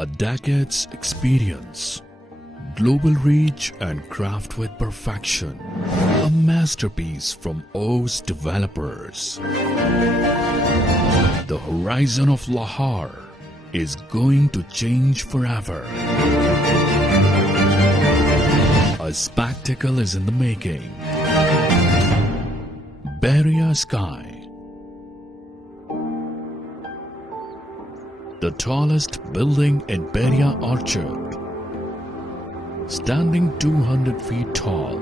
A decade's experience, global reach and craft with perfection. A masterpiece from O's developers. The horizon of Lahore is going to change forever. A spectacle is in the making. Bahria Sky. The tallest building in Bahria Orchard. Standing 200 feet tall,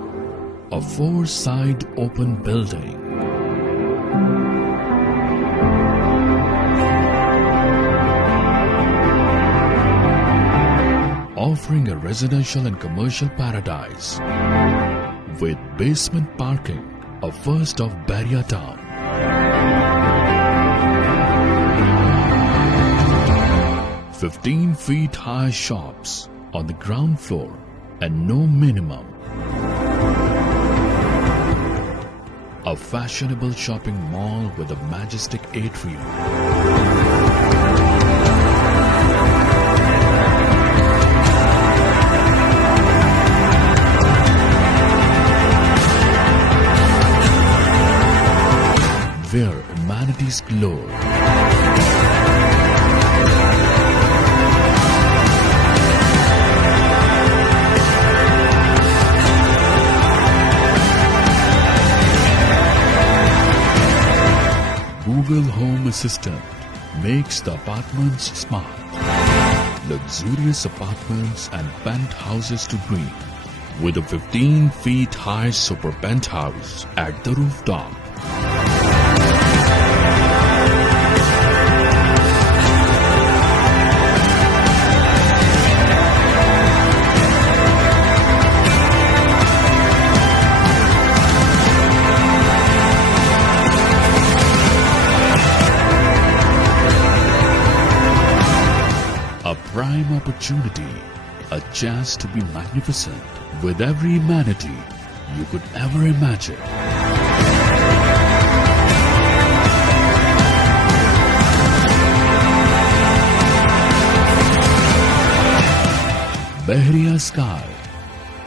a four-side open building. Offering a residential and commercial paradise with basement parking, a first of Bahria town. 15 feet high shops on the ground floor and no minimum. A fashionable shopping mall with a majestic atrium. Where amenities glow. Google Home Assistant makes the apartments smart. Luxurious apartments and penthouses to dream. With a 15 feet high super penthouse at the rooftop. A prime opportunity, a chance to be magnificent with every amenity you could ever imagine. Bahria Sky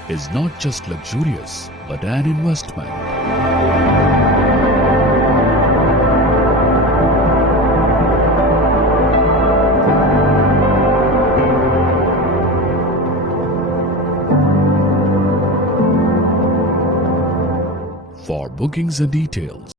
is not just luxurious but an investment. For bookings and details,